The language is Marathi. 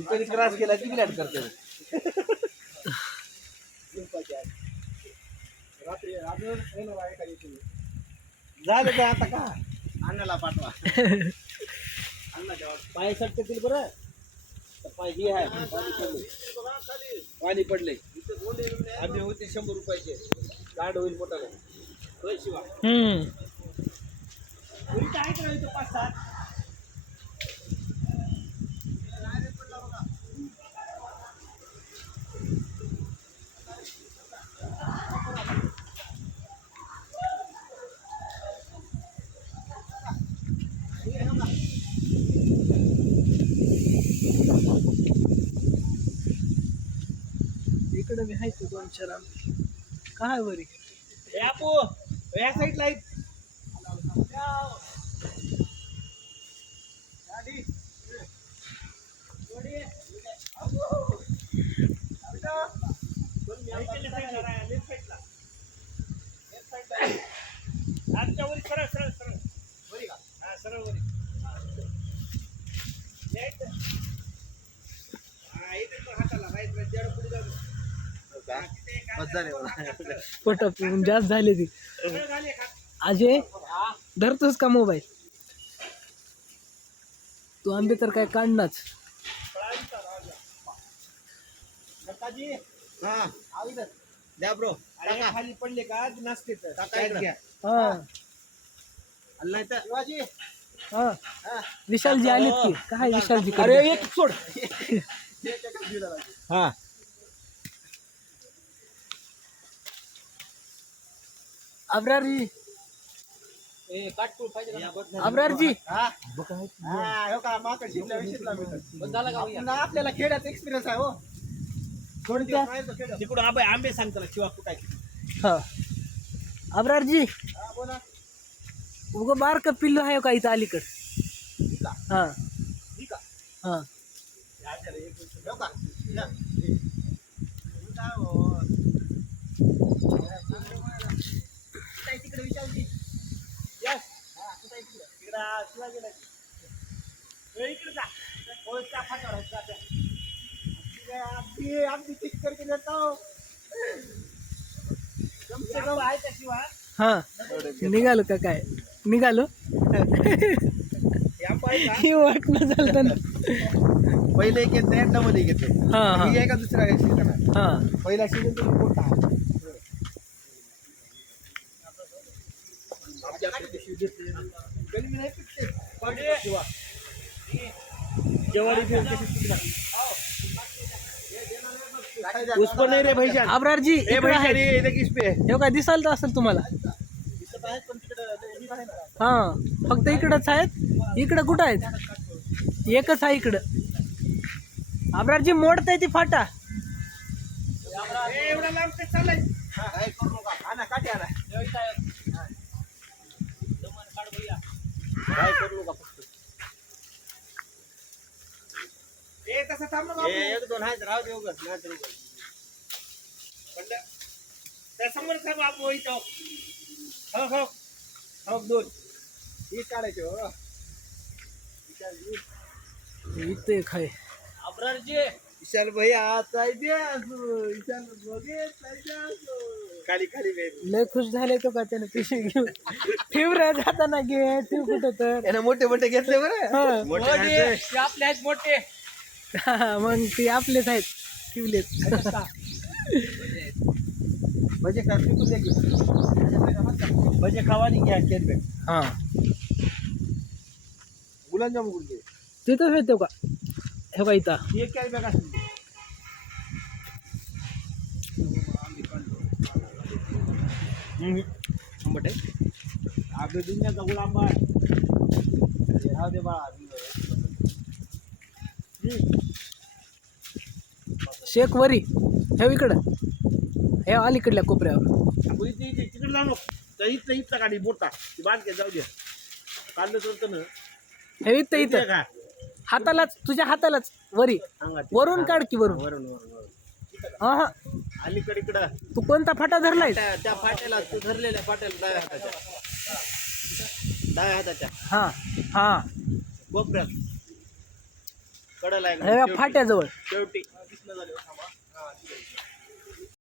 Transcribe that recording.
तू कधी क्रॉस केला ती बिलाट करते का? झालं का आता का? अण्णाला पाठवा. पाय सट करतील बरं पाय हे आहे. पाणी पडले पाणी पडले आम्ही होते शंभर रुपयाचे. कार्ड होईल मोठा शिवा का पाच सात इकडे मी आहे दोन चार आंबे. काय बरी हे आपू या साईडला आहेत आमच्या वरी सरळ सरळ सरळ. वरी का? हा सरळ वरी. हा, इथे हाताला. राईट राईट जरा पुढे जाऊ पट जास्त झाली ती. अजय धरतोस का मोबाईल? तू आंबे तर काय काढणाच हा. खाली पडले का? नसते हा. आलं हा. विशालजी आलेत की? काय विशालजी अरे? एक सोड. हा. अब्रारजी अब्रारजी हा? हा, हो का आपल्याला खेड्यात एक्सपिरियन्स आहे हो. खेड्यात. तिकडून आंबे आंबे सांग त्याला शिवा कुठायचे हा. अब्रारजी हा, बोला. उग बारक पिल्लू आहे का इथं अलीकड? हा. ठीक आहे. हा मिनिट. हो. का? हे हो? हा, हो. हा. निघालो का काय? निघालो? या पाय का हे वाटणं झालं ना पहिले एक येते डबल एक येते. हा आहे का दुसरा काय सीझन आहे हा. पहिला सीझन तुम्ही मोठा आहे गरमी नाही पिकते. पाडे. जेवारी बी कशी सुकणार. काय द्या? पुष्प नाही रे भैजान अब्रारजी ए इकडं भैजान आहे. ये देखीस पे. हे काय दिसाल तर असेल तुम्हाला. दिसत आहेत पण तिकडं लई आहे ना. हा फक्त इकडंच आहेत. इकडं कुठं आहेत? एकच आहे इकडं. अब्रारजी मोडताय ती फाटा. एवढा लांब ते चाललंय हा, काय करू नका. आणा, काठी आणा. काय करू नका फक्त. ए तसं थांब ना हे बापू. एक दोन आहेत राहू दे उगाच, नाही तर उगाच. पडलं. त्या समोर थांब बापू इथं हो हो हो दोन हीच काढायची हो. इथं एक आहे अब्रारजी विशाल भाई आता आहे द्या असो. विशाल आहे द्या असो. खाली खाली बे. लय खुश झाले तो का त्याने पिशवी घेऊन ठेव रे जाताना घे ठेव कुठं तर मोठे मोठे घेतले बरं हा. मोठे आहेत. ते आपले आहेत मोठे मग ते आपलेच आहेत. म्हणजे काय पिकून द्या की. म्हणजे खावानी घ्या केन हा. गुलाबजाम गुल दे. तिथंच आहे तो का? हे का इथं. एक कॅरी बॅग असेल. आंबट आहे. आपल्या दुनियाचा गुलांबा राहू दे बाळा. शेख वरी. हे इकडं. हे अलीकडल्या कोपऱ्यावर. तिकडे जाणो तर इथं इथं गाडी मोठा ती बांधके जाऊ दे. काढलं तर ना. हे इथं इथं. का हातालाच तुझ्या हातालाच. वरी. अंगात वरून काढ की वरून. वरून वरून वरून. हा हा. अलीकडे इकडं. तू कोणता फाटा धरलाय त्या त्या फाट्याला तू धरलेल्या फाट्याला डाव्या हाताच्या. डाव्या हाताच्या. हा हा. कोपऱ्यात. कडला फाट्याजवळ. शेवटी.